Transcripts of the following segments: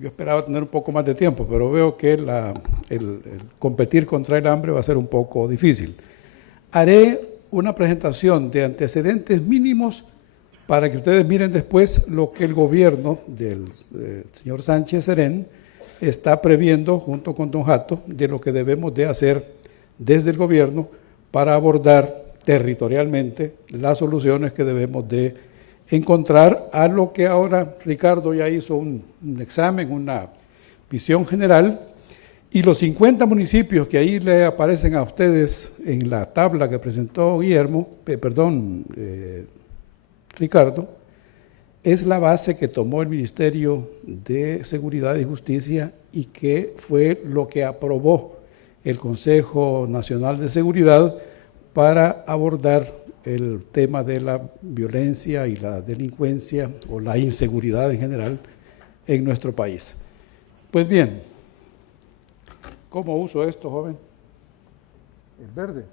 yo esperaba tener un poco más de tiempo, pero veo que el competir contra el hambre va a ser un poco difícil. Haré una presentación de antecedentes mínimos para que ustedes miren después lo que el gobierno del señor Sánchez Serén está previendo junto con don Jato de lo que debemos de hacer desde el gobierno para abordar territorialmente las soluciones que debemos de encontrar a lo que ahora Ricardo ya hizo un examen, una visión general, y los 50 municipios que ahí le aparecen a ustedes en la tabla que presentó Ricardo, es la base que tomó el Ministerio de Seguridad y Justicia y que fue lo que aprobó el Consejo Nacional de Seguridad para abordar el tema de la violencia y la delincuencia o la inseguridad en general en nuestro país. Pues bien, ¿cómo uso esto, joven? El verde.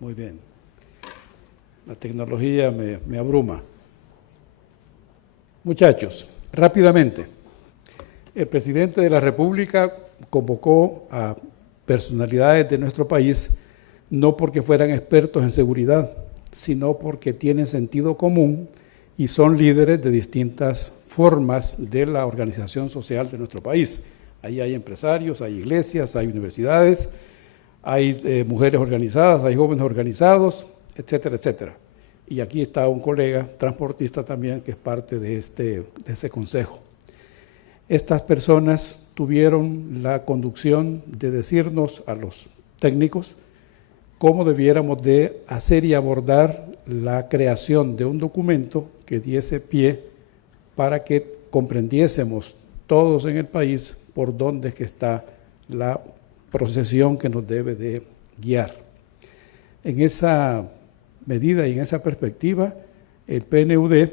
Muy bien. La tecnología me abruma. Muchachos, rápidamente. El presidente de la República convocó a personalidades de nuestro país no porque fueran expertos en seguridad, sino porque tienen sentido común y son líderes de distintas formas de la organización social de nuestro país. Ahí hay empresarios, hay iglesias, hay universidades, hay mujeres organizadas, hay jóvenes organizados, etcétera, etcétera. Y aquí está un colega transportista también que es parte de ese consejo. Estas personas tuvieron la conducción de decirnos a los técnicos cómo debiéramos de hacer y abordar la creación de un documento que diese pie para que comprendiésemos todos en el país por dónde es que está la procesión que nos debe de guiar. En esa medida y en esa perspectiva, el PNUD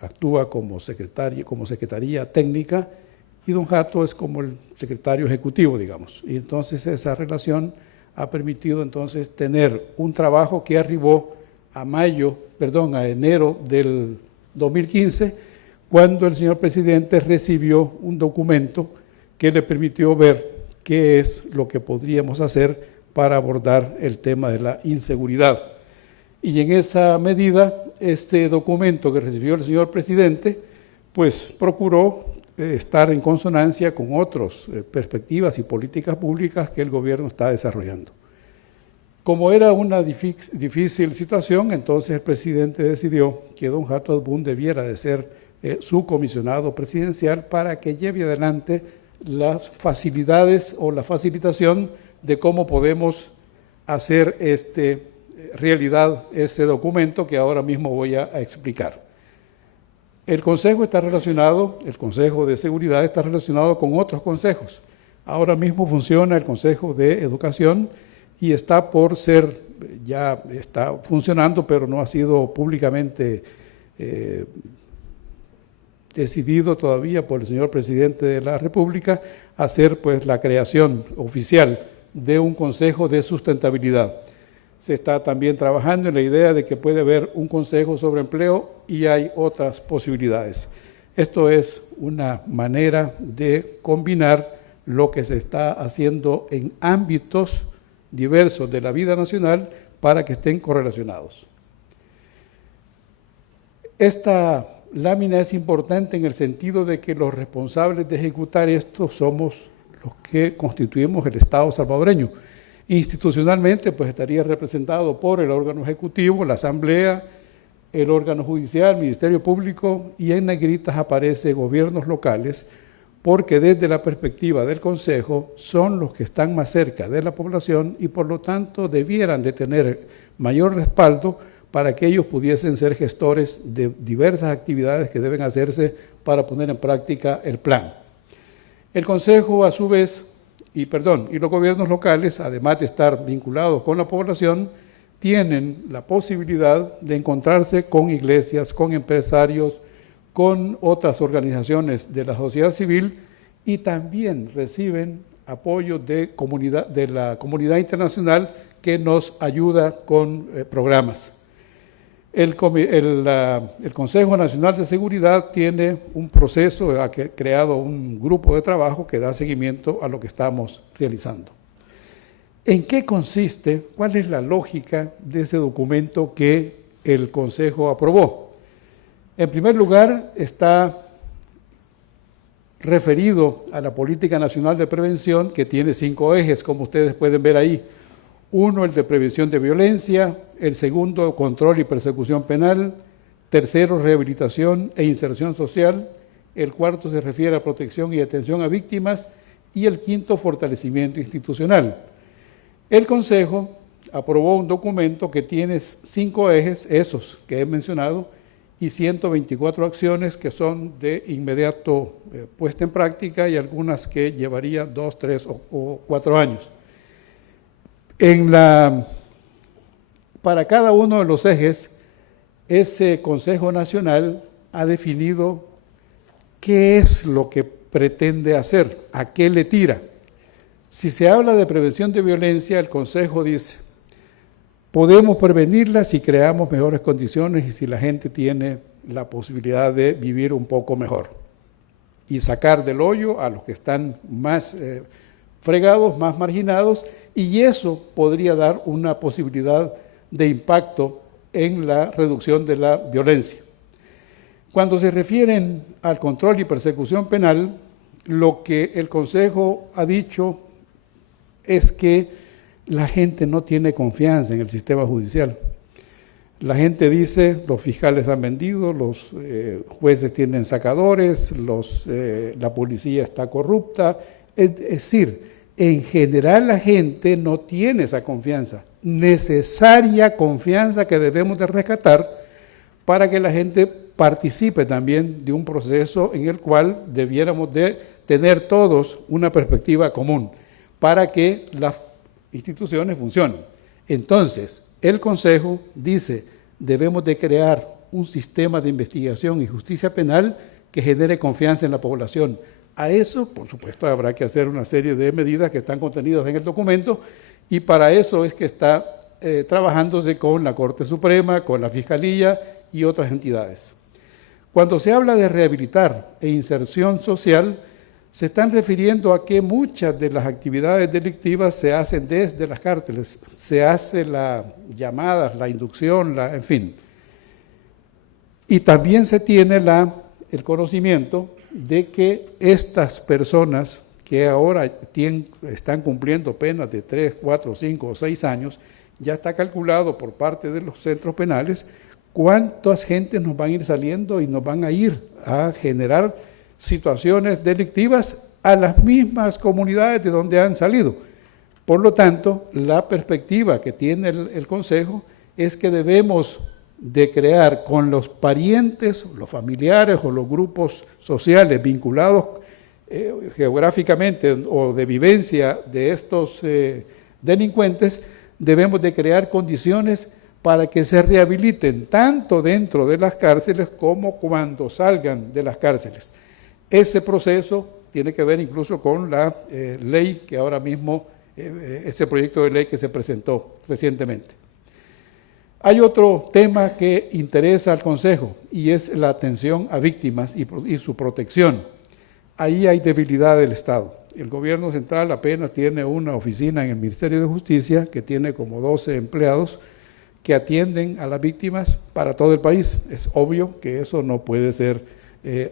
actúa como secretaría técnica y don Jato es como el secretario ejecutivo, digamos. Y entonces esa relación ha permitido entonces tener un trabajo que arribó a enero del 2015, cuando el señor presidente recibió un documento que le permitió ver qué es lo que podríamos hacer para abordar el tema de la inseguridad. Y en esa medida, este documento que recibió el señor presidente, pues procuró estar en consonancia con otras perspectivas y políticas públicas que el gobierno está desarrollando. Como era una difícil situación, entonces el presidente decidió que don Jato Adbún debiera de ser su comisionado presidencial para que lleve adelante las facilidades o la facilitación de cómo podemos hacer realidad ese documento que ahora mismo voy a explicar. El Consejo está relacionado, el Consejo de Seguridad está relacionado con otros consejos. Ahora mismo funciona el Consejo de Educación y está por ser, ya está funcionando, pero no ha sido públicamente decidido todavía por el señor presidente de la República hacer pues la creación oficial de un Consejo de Sustentabilidad. Se está también trabajando en la idea de que puede haber un consejo sobre empleo y hay otras posibilidades. Esto es una manera de combinar lo que se está haciendo en ámbitos diversos de la vida nacional para que estén correlacionados. Esta lámina es importante en el sentido de que los responsables de ejecutar esto somos los que constituimos el Estado salvadoreño. Institucionalmente, pues estaría representado por el órgano ejecutivo, la Asamblea, el órgano judicial, el Ministerio Público, y en negritas aparece gobiernos locales, porque desde la perspectiva del Consejo son los que están más cerca de la población y por lo tanto debieran de tener mayor respaldo para que ellos pudiesen ser gestores de diversas actividades que deben hacerse para poner en práctica el plan. El Consejo, a su vez, y los gobiernos locales, además de estar vinculados con la población, tienen la posibilidad de encontrarse con iglesias, con empresarios, con otras organizaciones de la sociedad civil y también reciben apoyo de la comunidad internacional que nos ayuda con programas. El Consejo Nacional de Seguridad tiene un proceso, ha creado un grupo de trabajo que da seguimiento a lo que estamos realizando. ¿En qué consiste? ¿Cuál es la lógica de ese documento que el Consejo aprobó? En primer lugar, está referido a la Política Nacional de Prevención, que tiene 5 ejes, como ustedes pueden ver ahí. Uno, el de prevención de violencia; el segundo, control y persecución penal; tercero, rehabilitación e inserción social; el cuarto se refiere a protección y atención a víctimas; y el quinto, fortalecimiento institucional. El Consejo aprobó un documento que tiene 5 ejes, esos que he mencionado, y 124 acciones que son de inmediato puesta en práctica, y algunas que llevarían 2, 3 o 4 años. Para cada uno de los ejes, ese Consejo Nacional ha definido qué es lo que pretende hacer, a qué le tira. Si se habla de prevención de violencia, el Consejo dice: podemos prevenirla si creamos mejores condiciones y si la gente tiene la posibilidad de vivir un poco mejor y sacar del hoyo a los que están más fregados, más marginados, y eso podría dar una posibilidad de impacto en la reducción de la violencia. Cuando se refieren al control y persecución penal, lo que el Consejo ha dicho es que la gente no tiene confianza en el sistema judicial. La gente dice: los fiscales han vendido, los jueces tienen sacadores, la policía está corrupta. Es decir, en general la gente no tiene esa confianza, necesaria confianza que debemos de rescatar para que la gente participe también de un proceso en el cual debiéramos de tener todos una perspectiva común para que las instituciones funcionen. Entonces, el Consejo dice: debemos de crear un sistema de investigación y justicia penal que genere confianza en la población. A eso, por supuesto, habrá que hacer una serie de medidas que están contenidas en el documento, y para eso es que está trabajándose con la Corte Suprema, con la Fiscalía y otras entidades. Cuando se habla de rehabilitar e inserción social, se están refiriendo a que muchas de las actividades delictivas se hacen desde las cárceles, se hace la llamada, la inducción, en fin. Y también se tiene el conocimiento de que estas personas que ahora están cumpliendo penas de 3, 4, 5 o 6 años, ya está calculado por parte de los centros penales cuántas gentes nos van a ir saliendo y nos van a ir a generar situaciones delictivas a las mismas comunidades de donde han salido. Por lo tanto, la perspectiva que tiene el Consejo es que debemos de crear con los parientes, los familiares o los grupos sociales vinculados geográficamente o de vivencia de estos delincuentes, debemos de crear condiciones para que se rehabiliten tanto dentro de las cárceles como cuando salgan de las cárceles. Ese proceso tiene que ver incluso con la ley que ahora mismo, ese proyecto de ley que se presentó recientemente. Hay otro tema que interesa al Consejo y es la atención a víctimas y su protección. Ahí hay debilidad del Estado. El gobierno central apenas tiene una oficina en el Ministerio de Justicia que tiene como 12 empleados que atienden a las víctimas para todo el país. Es obvio que eso no puede ser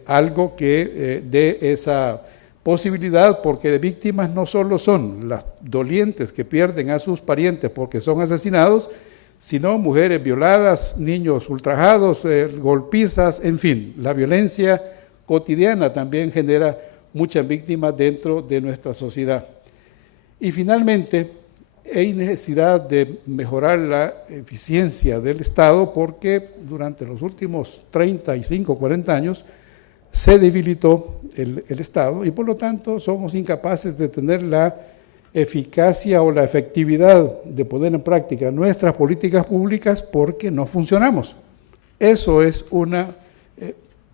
algo que dé esa posibilidad, porque de víctimas no solo son las dolientes que pierden a sus parientes porque son asesinados, sino mujeres violadas, niños ultrajados, golpizas, en fin, la violencia cotidiana también genera muchas víctimas dentro de nuestra sociedad. Y finalmente, hay necesidad de mejorar la eficiencia del Estado porque durante los últimos 35, 40 años se debilitó el Estado y por lo tanto somos incapaces de tener la eficacia o la efectividad de poner en práctica nuestras políticas públicas porque no funcionamos. Eso es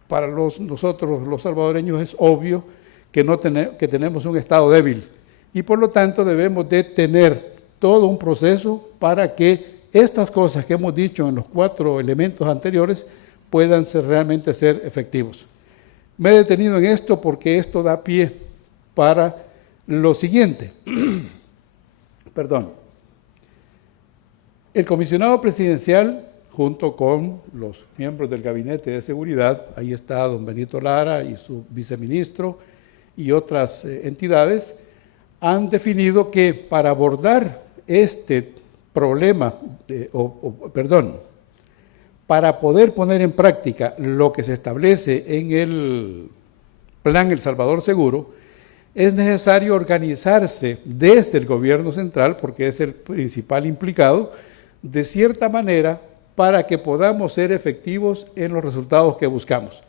para nosotros los salvadoreños es obvio que tenemos un Estado débil y por lo tanto debemos de tener todo un proceso para que estas cosas que hemos dicho en los 4 elementos anteriores puedan realmente ser efectivos. Me he detenido en esto porque esto da pie para lo siguiente. Perdón. El comisionado presidencial, junto con los miembros del Gabinete de Seguridad, ahí está don Benito Lara y su viceministro y otras entidades, han definido que para abordar este problema, para poder poner en práctica lo que se establece en el Plan El Salvador Seguro, es necesario organizarse desde el gobierno central, porque es el principal implicado, de cierta manera para que podamos ser efectivos en los resultados que buscamos.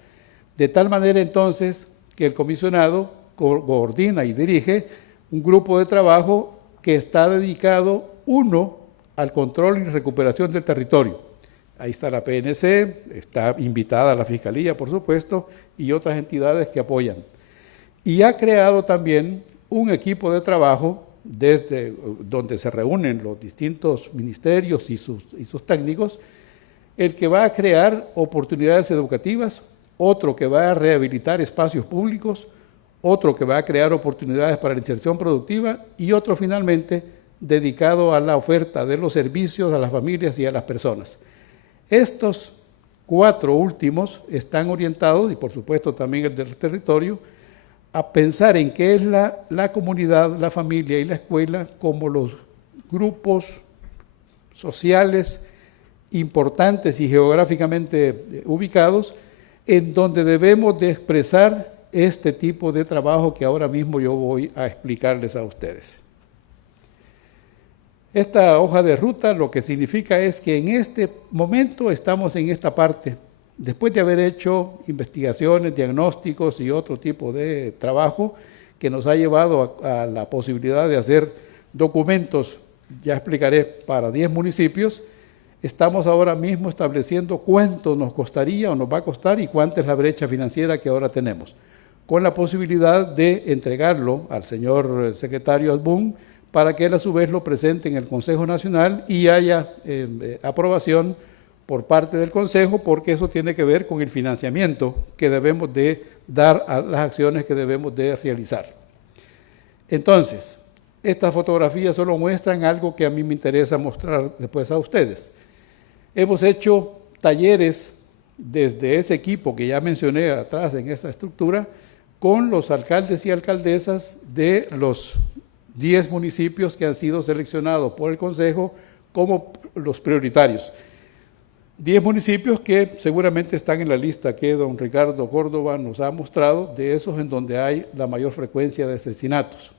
De tal manera entonces que el comisionado coordina y dirige un grupo de trabajo que está dedicado, uno, al control y recuperación del territorio. Ahí está la PNC, está invitada la Fiscalía, por supuesto, y otras entidades que apoyan. Y ha creado también un equipo de trabajo desde donde se reúnen los distintos ministerios y sus técnicos, el que va a crear oportunidades educativas, otro que va a rehabilitar espacios públicos, otro que va a crear oportunidades para la inserción productiva y otro finalmente dedicado a la oferta de los servicios a las familias y a las personas. Estos 4 últimos están orientados, y por supuesto también el del territorio, a pensar en qué es la comunidad, la familia y la escuela como los grupos sociales importantes y geográficamente ubicados en donde debemos de expresar este tipo de trabajo que ahora mismo yo voy a explicarles a ustedes. Esta hoja de ruta lo que significa es que en este momento estamos en esta parte, después de haber hecho investigaciones, diagnósticos y otro tipo de trabajo que nos ha llevado a la posibilidad de hacer documentos, ya explicaré, para 10 municipios, estamos ahora mismo estableciendo cuánto nos costaría o nos va a costar y cuánta es la brecha financiera que ahora tenemos, con la posibilidad de entregarlo al señor secretario Adbun para que él a su vez lo presente en el Consejo Nacional y haya aprobación por parte del Consejo, porque eso tiene que ver con el financiamiento que debemos de dar a las acciones que debemos de realizar. Entonces, estas fotografías solo muestran algo que a mí me interesa mostrar después a ustedes. Hemos hecho talleres desde ese equipo que ya mencioné atrás en esta estructura, con los alcaldes y alcaldesas de los 10 municipios que han sido seleccionados por el Consejo como los prioritarios. 10 municipios que seguramente están en la lista que don Ricardo Córdoba nos ha mostrado, de esos en donde hay la mayor frecuencia de asesinatos.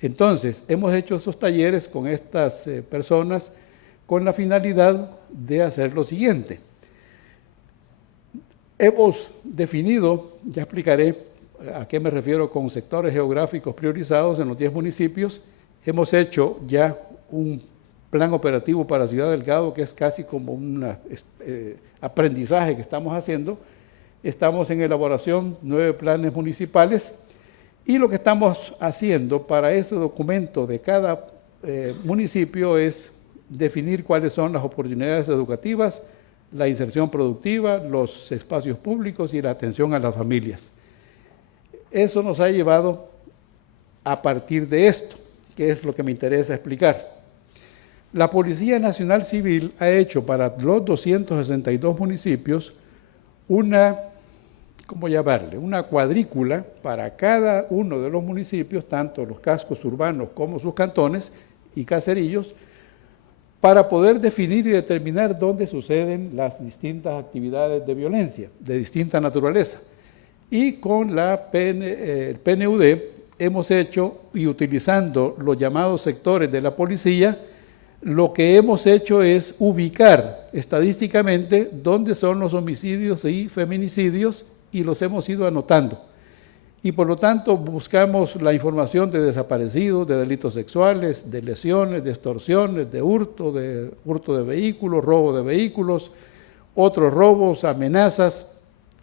Entonces, hemos hecho esos talleres con estas personas con la finalidad de hacer lo siguiente. Hemos definido, ya explicaré a qué me refiero con sectores geográficos priorizados en los 10 municipios. Hemos hecho ya un plan operativo para Ciudad Delgado, que es casi como un aprendizaje que estamos haciendo. Estamos en elaboración 9 planes municipales y lo que estamos haciendo para ese documento de cada municipio es definir cuáles son las oportunidades educativas, la inserción productiva, los espacios públicos y la atención a las familias. Eso nos ha llevado a partir de esto, que es lo que me interesa explicar. La Policía Nacional Civil ha hecho para los 262 municipios una, ¿cómo llamarle?, una cuadrícula para cada uno de los municipios, tanto los cascos urbanos como sus cantones y caserillos, para poder definir y determinar dónde suceden las distintas actividades de violencia de distinta naturaleza. Y con el PNUD hemos hecho, y utilizando los llamados sectores de la policía, lo que hemos hecho es ubicar estadísticamente dónde son los homicidios y feminicidios y los hemos ido anotando. Y por lo tanto buscamos la información de desaparecidos, de delitos sexuales, de lesiones, de extorsiones, de hurto de vehículos, robo de vehículos, otros robos, amenazas,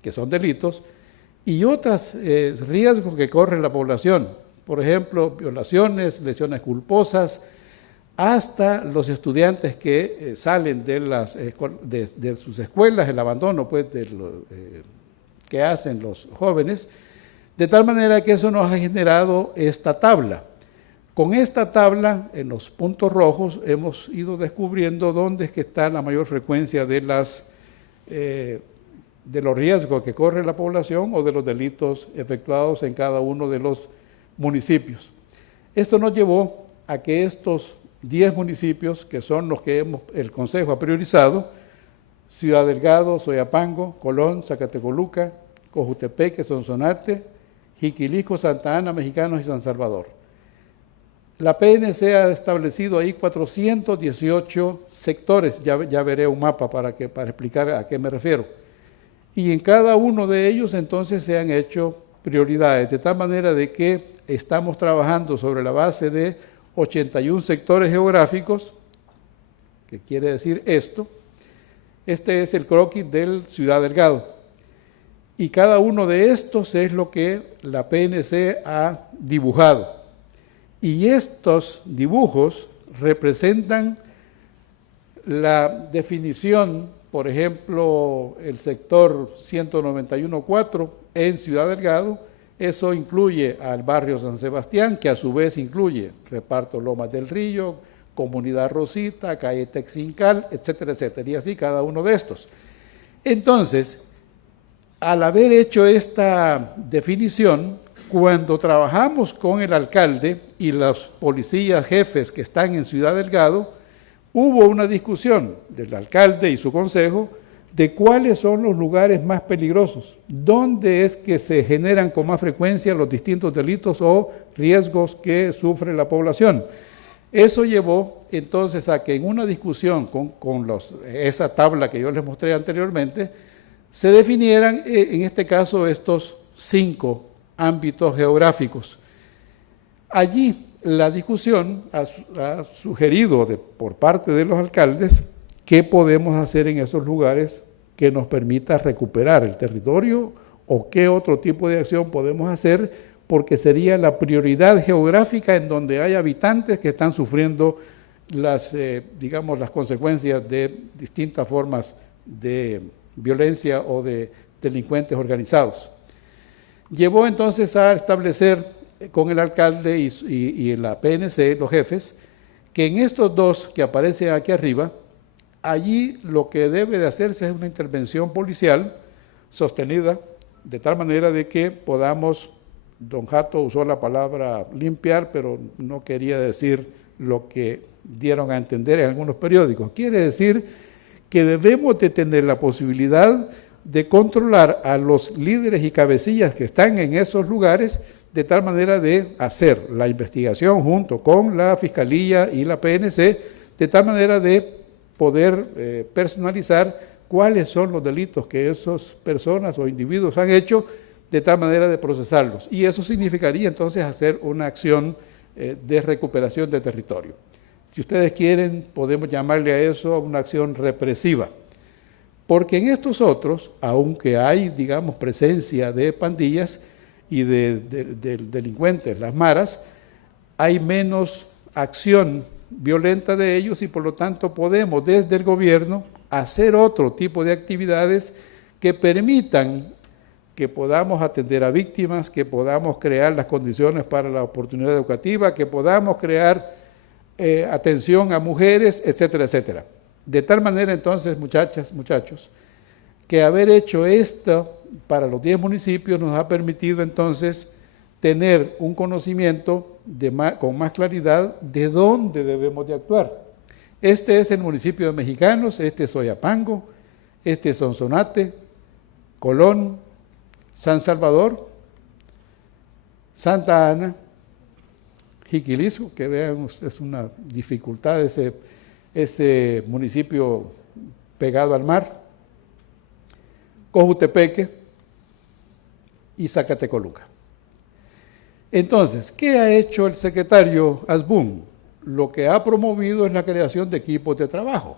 que son delitos, y otros riesgos que corre la población, por ejemplo, violaciones, lesiones culposas, hasta los estudiantes que salen de sus escuelas, el abandono pues, que hacen los jóvenes, de tal manera que eso nos ha generado esta tabla. Con esta tabla, en los puntos rojos, hemos ido descubriendo dónde es que está la mayor frecuencia de los riesgos que corre la población o de los delitos efectuados en cada uno de los municipios. Esto nos llevó a que estos 10 municipios, que son los que el Consejo ha priorizado, Ciudad Delgado, Soyapango, Colón, Zacatecoluca, Cojutepeque, Sonsonate, Jiquilisco, Santa Ana, Mexicanos y San Salvador. La PNC ha establecido ahí 418 sectores, ya veré un mapa para explicar a qué me refiero. Y en cada uno de ellos entonces se han hecho prioridades, de tal manera de que estamos trabajando sobre la base de 81 sectores geográficos, que quiere decir esto. Este es el croquis del Ciudad Delgado. Y cada uno de estos es lo que la PNC ha dibujado. Y estos dibujos representan la definición, por ejemplo, el sector 191.4 en Ciudad Delgado. Eso incluye al barrio San Sebastián, que a su vez incluye Reparto Lomas del Río, Comunidad Rosita, Calle Texincal, etcétera, etcétera, y así cada uno de estos. Entonces, al haber hecho esta definición, cuando trabajamos con el alcalde y los policías jefes que están en Ciudad Delgado, hubo una discusión del alcalde y su consejo de cuáles son los lugares más peligrosos, dónde es que se generan con más frecuencia los distintos delitos o riesgos que sufre la población. Eso llevó entonces a que en una discusión con esa tabla que yo les mostré anteriormente, se definieran en este caso estos 5 ámbitos geográficos. Allí la discusión ha sugerido por parte de los alcaldes qué podemos hacer en esos lugares que nos permita recuperar el territorio o qué otro tipo de acción podemos hacer, porque sería la prioridad geográfica en donde hay habitantes que están sufriendo las consecuencias de distintas formas de violencia o de delincuentes organizados. Llevó entonces a establecer con el alcalde y la PNC, los jefes, que en estos 2 que aparecen aquí arriba, allí lo que debe de hacerse es una intervención policial sostenida de tal manera de que podamos, don Jato usó la palabra limpiar, pero no quería decir lo que dieron a entender en algunos periódicos. Quiere decir que debemos de tener la posibilidad de controlar a los líderes y cabecillas que están en esos lugares, de tal manera de hacer la investigación junto con la Fiscalía y la PNC, de tal manera de poder personalizar cuáles son los delitos que esas personas o individuos han hecho, de tal manera de procesarlos. Y eso significaría entonces hacer una acción de recuperación de territorio. Si ustedes quieren, podemos llamarle a eso una acción represiva. Porque en estos otros, aunque hay, digamos, presencia de pandillas y de delincuentes, las maras, hay menos acción violenta de ellos y por lo tanto podemos desde el gobierno hacer otro tipo de actividades que permitan que podamos atender a víctimas, que podamos crear las condiciones para la oportunidad educativa, que podamos crear atención a mujeres, etcétera, etcétera. De tal manera entonces, muchachas, muchachos, que haber hecho esto para los 10 municipios nos ha permitido entonces tener un conocimiento con más claridad de dónde debemos de actuar. Este es el municipio de Mexicanos, este es Soyapango, este es Sonsonate, Colón, San Salvador, Santa Ana, Jiquilisco, que vean, es una dificultad ese municipio pegado al mar, Cojutepeque y Zacatecoluca. Entonces, ¿qué ha hecho el secretario Asbun? Lo que ha promovido es la creación de equipos de trabajo,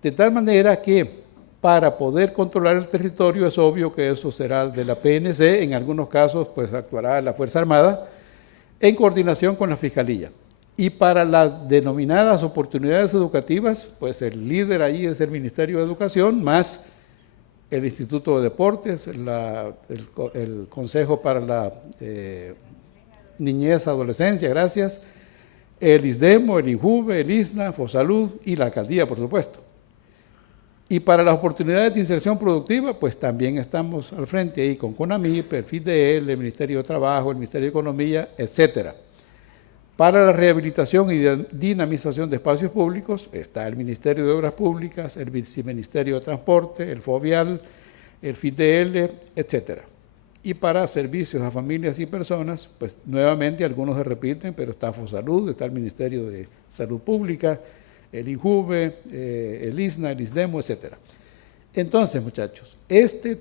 de tal manera que para poder controlar el territorio es obvio que eso será de la PNC, en algunos casos pues actuará la Fuerza Armada en coordinación con la Fiscalía. Y para las denominadas oportunidades educativas, pues el líder ahí es el Ministerio de Educación, más el Instituto de Deportes, el Consejo para la Niñez, Adolescencia, gracias, el ISDEMO, el INJUVE, el ISNA, FOSALUD y la alcaldía, por supuesto. Y para las oportunidades de inserción productiva, pues también estamos al frente ahí con CONAMIP, el FIDEL, el Ministerio de Trabajo, el Ministerio de Economía, etcétera. Para la rehabilitación y dinamización de espacios públicos está el Ministerio de Obras Públicas, el Viceministerio de Transporte, el FOVIAL, el FIDEL, etcétera. Y para servicios a familias y personas, pues nuevamente algunos se repiten, pero está FOSALUD, está el Ministerio de Salud Pública, el INJUVE, el ISNA, el ISDEMO, etcétera. Entonces, muchachos, este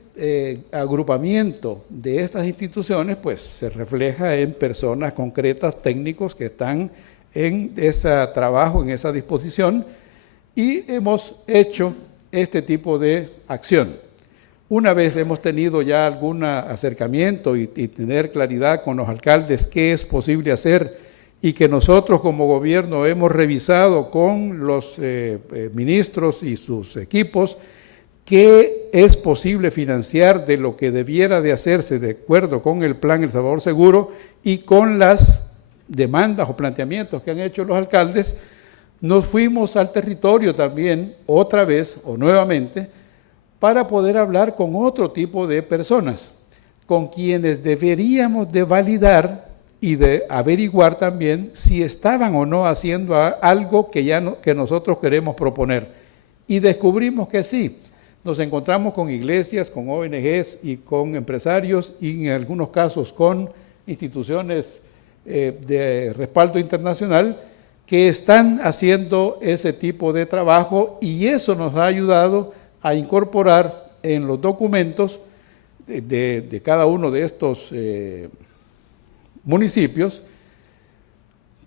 agrupamiento de estas instituciones pues se refleja en personas concretas, técnicos que están en ese trabajo, en esa disposición, y hemos hecho este tipo de acción. Una vez hemos tenido ya algún acercamiento y tener claridad con los alcaldes qué es posible hacer y que nosotros como gobierno hemos revisado con los ministros y sus equipos, qué es posible financiar de lo que debiera de hacerse de acuerdo con el plan El Salvador Seguro y con las demandas o planteamientos que han hecho los alcaldes, nos fuimos al territorio también otra vez o nuevamente para poder hablar con otro tipo de personas, con quienes deberíamos de validar y de averiguar también si estaban o no haciendo algo que nosotros queremos proponer. Y descubrimos que sí. Nos encontramos con iglesias, con ONGs y con empresarios y en algunos casos con instituciones de respaldo internacional que están haciendo ese tipo de trabajo y eso nos ha ayudado a incorporar en los documentos de cada uno de estos municipios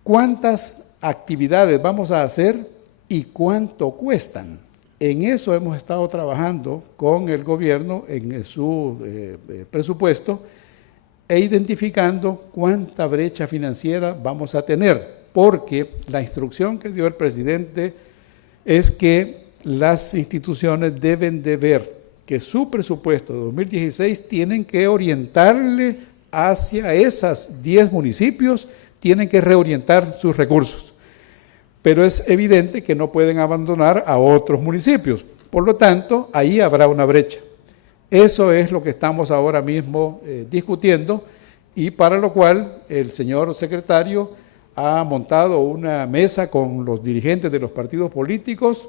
cuántas actividades vamos a hacer y cuánto cuestan. En eso hemos estado trabajando con el gobierno en su presupuesto e identificando cuánta brecha financiera vamos a tener, porque la instrucción que dio el presidente es que las instituciones deben de ver que su presupuesto de 2016 tienen que orientarle hacia esas 10 municipios, tienen que reorientar sus recursos. Pero es evidente que no pueden abandonar a otros municipios. Por lo tanto, ahí habrá una brecha. Eso es lo que estamos ahora mismo discutiendo y para lo cual el señor secretario ha montado una mesa con los dirigentes de los partidos políticos,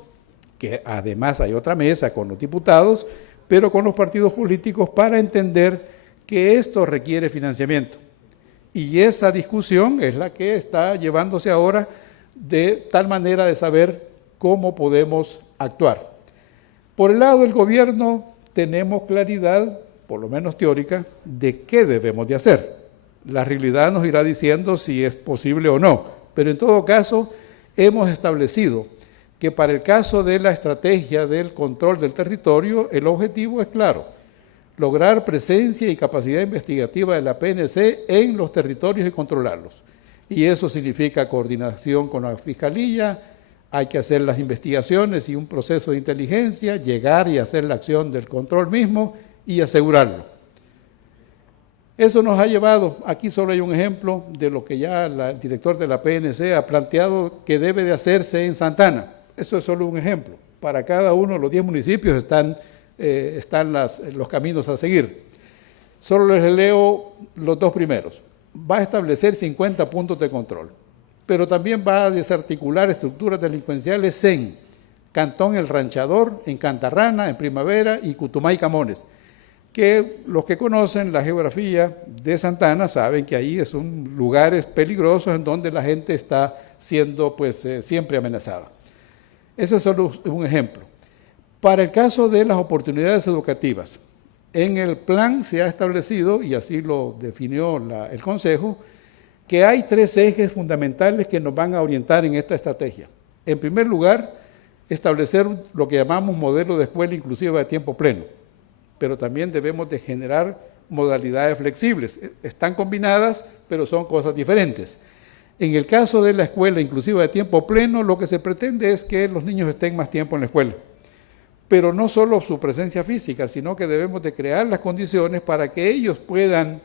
que además hay otra mesa con los diputados, pero con los partidos políticos para entender que esto requiere financiamiento. Y esa discusión es la que está llevándose ahora de tal manera de saber cómo podemos actuar. Por el lado del gobierno tenemos claridad, por lo menos teórica, de qué debemos de hacer. La realidad nos irá diciendo si es posible o no, pero en todo caso hemos establecido que para el caso de la estrategia del control del territorio, el objetivo es claro, lograr presencia y capacidad investigativa de la PNC en los territorios y controlarlos. Y eso significa coordinación con la Fiscalía, hay que hacer las investigaciones y un proceso de inteligencia, llegar y hacer la acción del control mismo y asegurarlo. Eso nos ha llevado, aquí solo hay un ejemplo de lo que ya el director de la PNC ha planteado que debe de hacerse en Santana. Eso es solo un ejemplo. Para cada uno de los 10 municipios están los caminos a seguir. Solo les leo los 2 primeros. Va a establecer 50 puntos de control, pero también va a desarticular estructuras delincuenciales en Cantón El Ranchador, en Cantarrana, en Primavera y Cutumay Camones, que los que conocen la geografía de Santana saben que ahí son lugares peligrosos en donde la gente está siendo siempre amenazada. Ese es solo un ejemplo. Para el caso de las oportunidades educativas, en el plan se ha establecido, y así lo definió el Consejo, que hay 3 ejes fundamentales que nos van a orientar en esta estrategia. En primer lugar, establecer lo que llamamos modelo de escuela inclusiva de tiempo pleno, pero también debemos de generar modalidades flexibles. Están combinadas, pero son cosas diferentes. En el caso de la escuela inclusiva de tiempo pleno, lo que se pretende es que los niños estén más tiempo en la escuela. Pero no solo su presencia física, sino que debemos de crear las condiciones para que ellos puedan,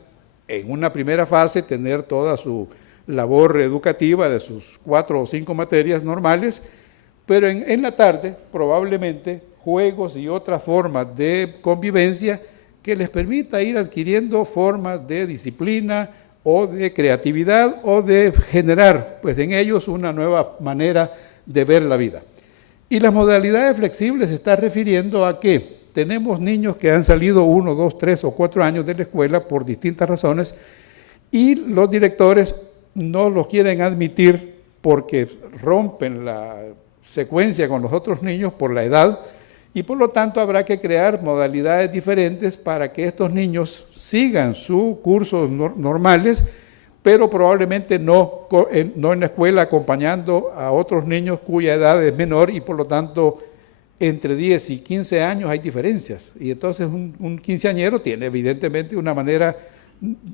en una primera fase, tener toda su labor educativa de sus 4 o 5 materias normales, pero en la tarde probablemente juegos y otras formas de convivencia que les permita ir adquiriendo formas de disciplina o de creatividad o de generar pues en ellos una nueva manera de ver la vida. Y las modalidades flexibles se está refiriendo a que tenemos niños que han salido 1, 2, 3 o 4 años de la escuela por distintas razones y los directores no los quieren admitir porque rompen la secuencia con los otros niños por la edad y por lo tanto habrá que crear modalidades diferentes para que estos niños sigan sus cursos normales, pero probablemente no en la escuela acompañando a otros niños cuya edad es menor y por lo tanto entre 10 y 15 años hay diferencias. Y entonces un quinceañero tiene evidentemente una manera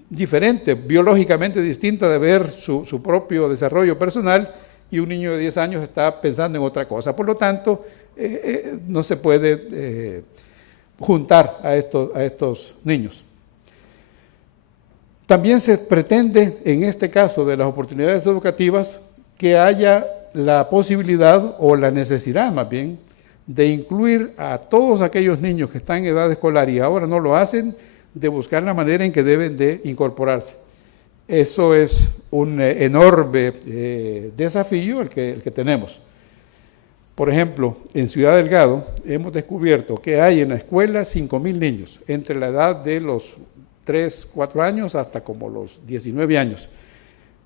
diferente, biológicamente distinta de ver su propio desarrollo personal y un niño de 10 años está pensando en otra cosa. Por lo tanto, no se puede juntar a estos niños. También se pretende, en este caso de las oportunidades educativas, que haya la posibilidad o la necesidad más bien de incluir a todos aquellos niños que están en edad escolar y ahora no lo hacen, de buscar la manera en que deben de incorporarse. Eso es un enorme desafío el que tenemos. Por ejemplo, en Ciudad Delgado hemos descubierto que hay en la escuela 5,000 niños, entre la edad de los 3, 4 años hasta como los 19 años.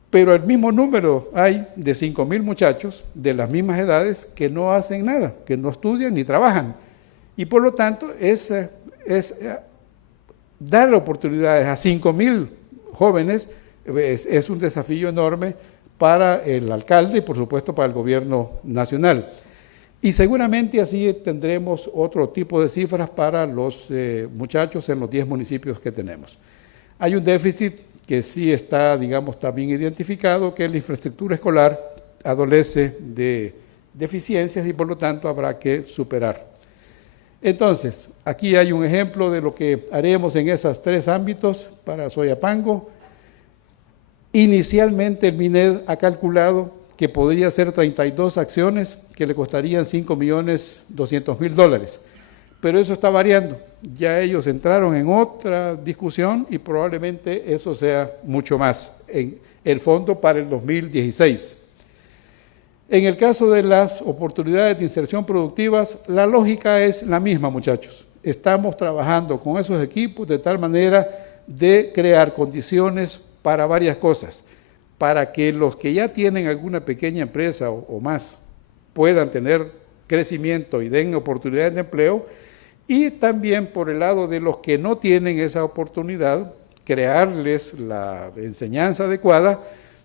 Pero el mismo número hay de 5,000 muchachos de las mismas edades que no hacen nada, que no estudian ni trabajan. Y por lo tanto es dar oportunidades a 5,000 jóvenes es un desafío enorme para el alcalde y por supuesto para el gobierno nacional. Y seguramente así tendremos otro tipo de cifras para los muchachos en los 10 municipios que tenemos. Hay un déficit que sí está, digamos, también identificado, que la infraestructura escolar adolece de deficiencias y por lo tanto habrá que superar. Entonces, aquí hay un ejemplo de lo que haremos en esos 3 ámbitos para Soyapango. Inicialmente el MINED ha calculado que podría hacer 32 acciones que le costarían $5.200.000, pero eso está variando. Ya ellos entraron en otra discusión y probablemente eso sea mucho más en el fondo para el 2016. En el caso de las oportunidades de inserción productivas, la lógica es la misma, muchachos. Estamos trabajando con esos equipos de tal manera de crear condiciones para varias cosas, para que los que ya tienen alguna pequeña empresa o más puedan tener crecimiento y den oportunidades de empleo, y también por el lado de los que no tienen esa oportunidad, crearles la enseñanza adecuada,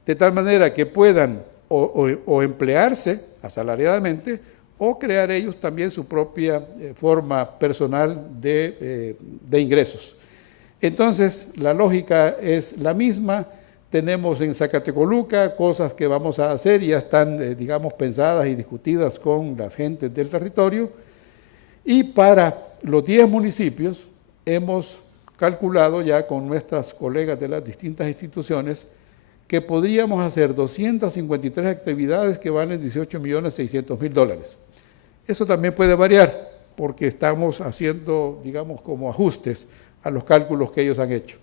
de tal manera que puedan o emplearse asalariadamente o crear ellos también su propia forma personal de ingresos. Entonces, la lógica es la misma. Tenemos en Zacatecoluca cosas que vamos a hacer y ya están, digamos, pensadas y discutidas con las gentes del territorio. Y para los 10 municipios hemos calculado ya con nuestras colegas de las distintas instituciones que podríamos hacer 253 actividades que valen $18.600.000. Eso también puede variar porque estamos haciendo, digamos, como ajustes a los cálculos que ellos han hecho.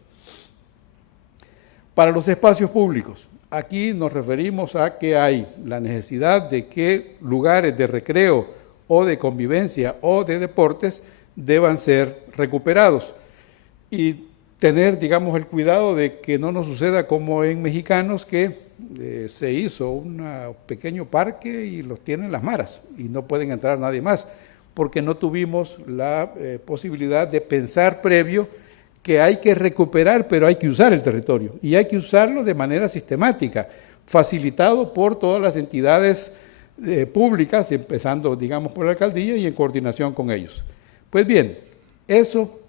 Para los espacios públicos, aquí nos referimos a que hay la necesidad de que lugares de recreo o de convivencia o de deportes deban ser recuperados y tener, digamos, el cuidado de que no nos suceda como en Mexicanos, que se hizo un pequeño parque y los tienen las maras y no pueden entrar nadie más, porque no tuvimos la posibilidad de pensar previo que hay que recuperar, pero hay que usar el territorio y hay que usarlo de manera sistemática, facilitado por todas las entidades públicas, empezando, digamos, por la alcaldía y en coordinación con ellos. Pues bien, eso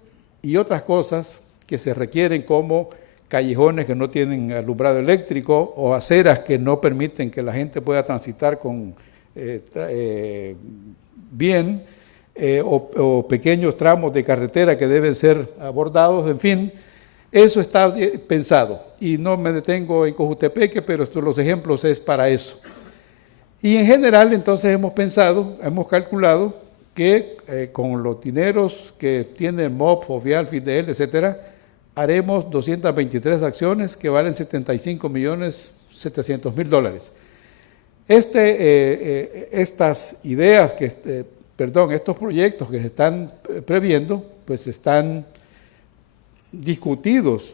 y otras cosas que se requieren como callejones que no tienen alumbrado eléctrico o aceras que no permiten que la gente pueda transitar con bien, o pequeños tramos de carretera que deben ser abordados, en fin, eso está pensado. Y no me detengo en Cojutepeque, pero los ejemplos es para eso. Y en general, entonces, hemos calculado que con los dineros que tiene MOP, FOVIAL, FIDEL, etcétera, haremos 223 acciones que valen $70.700.000. Estas ideas, estos proyectos que se están previendo, pues están discutidos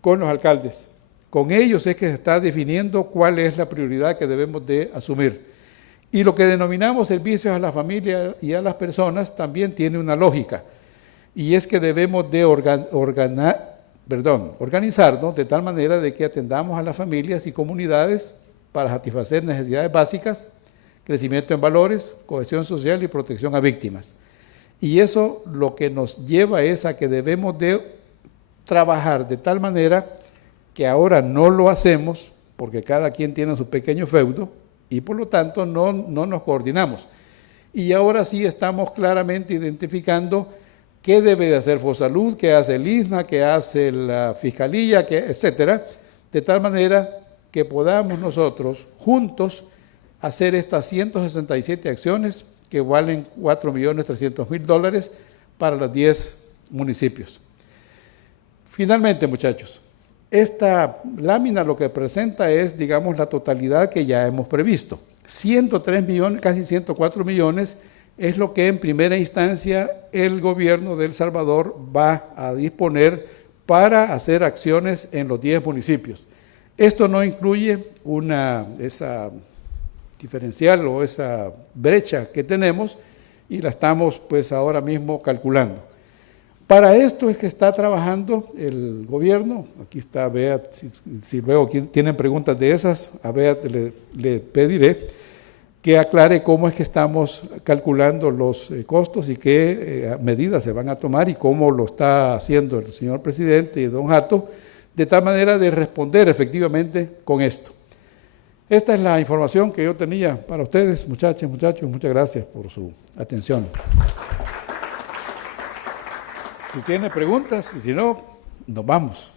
con los alcaldes. Con ellos es que se está definiendo cuál es la prioridad que debemos de asumir. Y lo que denominamos servicios a la familia y a las personas también tiene una lógica. Y es que debemos de organizarnos de tal manera de que atendamos a las familias y comunidades para satisfacer necesidades básicas, crecimiento en valores, cohesión social y protección a víctimas. Y eso lo que nos lleva es a que debemos de trabajar de tal manera que ahora no lo hacemos, porque cada quien tiene su pequeño feudo, y por lo tanto no nos coordinamos. Y ahora sí estamos claramente identificando qué debe de hacer Fosalud, qué hace el ISNA, qué hace la Fiscalía, etcétera, de tal manera que podamos nosotros juntos hacer estas 167 acciones que valen $4.300.000 para los 10 municipios. Finalmente, muchachos, esta lámina lo que presenta es, digamos, la totalidad que ya hemos previsto. 103 millones, casi 104 millones, es lo que en primera instancia el gobierno de El Salvador va a disponer para hacer acciones en los 10 municipios. Esto no incluye esa diferencial o esa brecha que tenemos y la estamos pues ahora mismo calculando. Para esto es que está trabajando el gobierno. Aquí está Beat, si luego tienen preguntas de esas, a Beat le pediré que aclare cómo es que estamos calculando los costos y qué medidas se van a tomar y cómo lo está haciendo el señor presidente y don Hato, de tal manera de responder efectivamente con esto. Esta es la información que yo tenía para ustedes, muchachos, muchas gracias por su atención. Si tiene preguntas, y si no, nos vamos.